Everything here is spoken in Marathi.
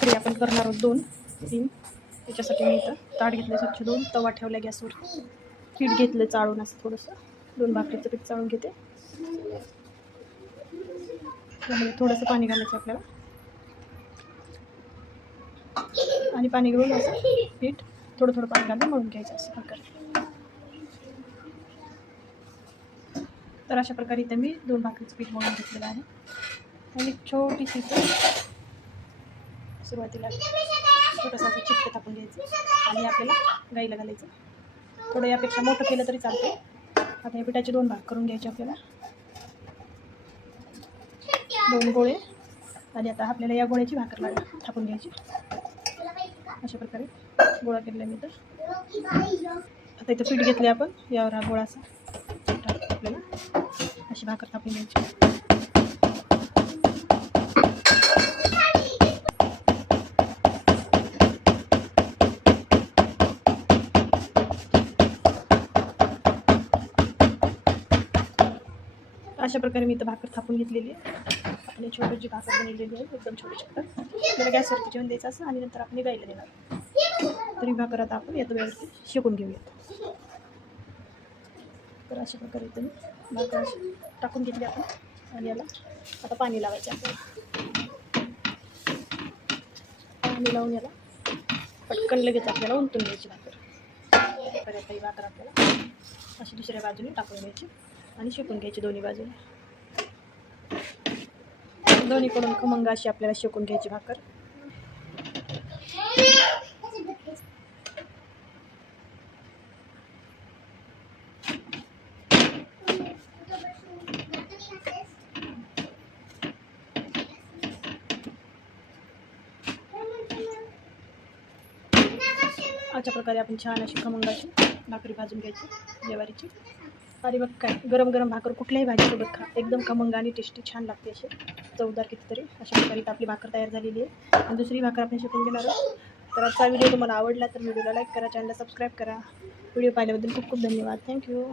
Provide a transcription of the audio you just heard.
भाकरी आपण करणार आहोत 2-3. त्याच्यासाठी मी इथं ताट घेतलं स्वच्छ धुवून, तवा ठेवला गॅसवर, पीठ घेतलं चाळून असं थोडंसं. 2 भाकरीचं पीठ चाळून घेते. त्यामध्ये थोडंसं पाणी घालायचं आपल्याला आणि पाणी घेऊन असं पीठ थोडं थोडं पाणी घालून मळून घ्यायचं असं प्रकारे. तर अशा प्रकारे इथं मी 2 भाकरीचं पीठ मळून घेतलेलं आहे. आणि छोटीशी सुरुवातीला छोटंसं असं चिपट टाकून घ्यायचं आणि आपल्याला गाईला घालायचं. थोडं यापेक्षा मोठं केलं तरी चालतं. आता या पिठाचे 2 भाग करून घ्यायचे आपल्याला, 2 गोळे. आणि आता आपल्याला या गोळ्याची भाकर थापून घ्यायची. अशा प्रकारे गोळा केलेला मी तर. आता इथं पीठ घेतले आपण, यावर हा गोळा असा आपल्याला अशी भाकर थापून घ्यायची. अशा प्रकारे मी इथं भाकर थापून घेतलेली आहे. आपली छोटीशी भाकर बनवलेली आहे, एकदम छोटी. आपल्याला गॅसवरती जेवण द्यायचं असं आणि नंतर आपण गाईला देणार. तरी भाकर आता आपण यात व्यवस्थित शेकून घेऊयात. तर अशा प्रकारे इथं भाकर अशी टाकून घेतली आपण. आणि याला आता पाणी लावायचं आपल्याला. पाणी लावून याला पटकन लगेच आपल्याला उलटून घ्यायची भाकर. तर आता ही भाकर आपल्याला अशी दुसऱ्या बाजूने टाकून घ्यायची आणि शेकून घ्यायची दोन्ही बाजूने. दोन्हीकडून खमंग अशी आपल्याला शेकून घ्यायची भाकर. अशा प्रकारे आपण छान अशी खमंग अशी भाकरी भाजून घ्यायची ज्वारीची. आणि मग काय, गरम गरम भाकर कुठल्याही भाजीसोबत खा, एकदम खमंग आणि टेस्टी छान लागते. असे चवदार कितीतरी. अशा प्रकारे आपली भाकर तयार झालेली आहे. आणि दुसरी भाकर आपण शिकून घेणार आहोत. तर आजचा व्हिडिओ तुम्हाला आवडला तर व्हिडिओला लाईक करा, चॅनलला सबस्क्राईब करा. व्हिडिओ पाहिल्याबद्दल खूप खूप धन्यवाद. थँक्यू.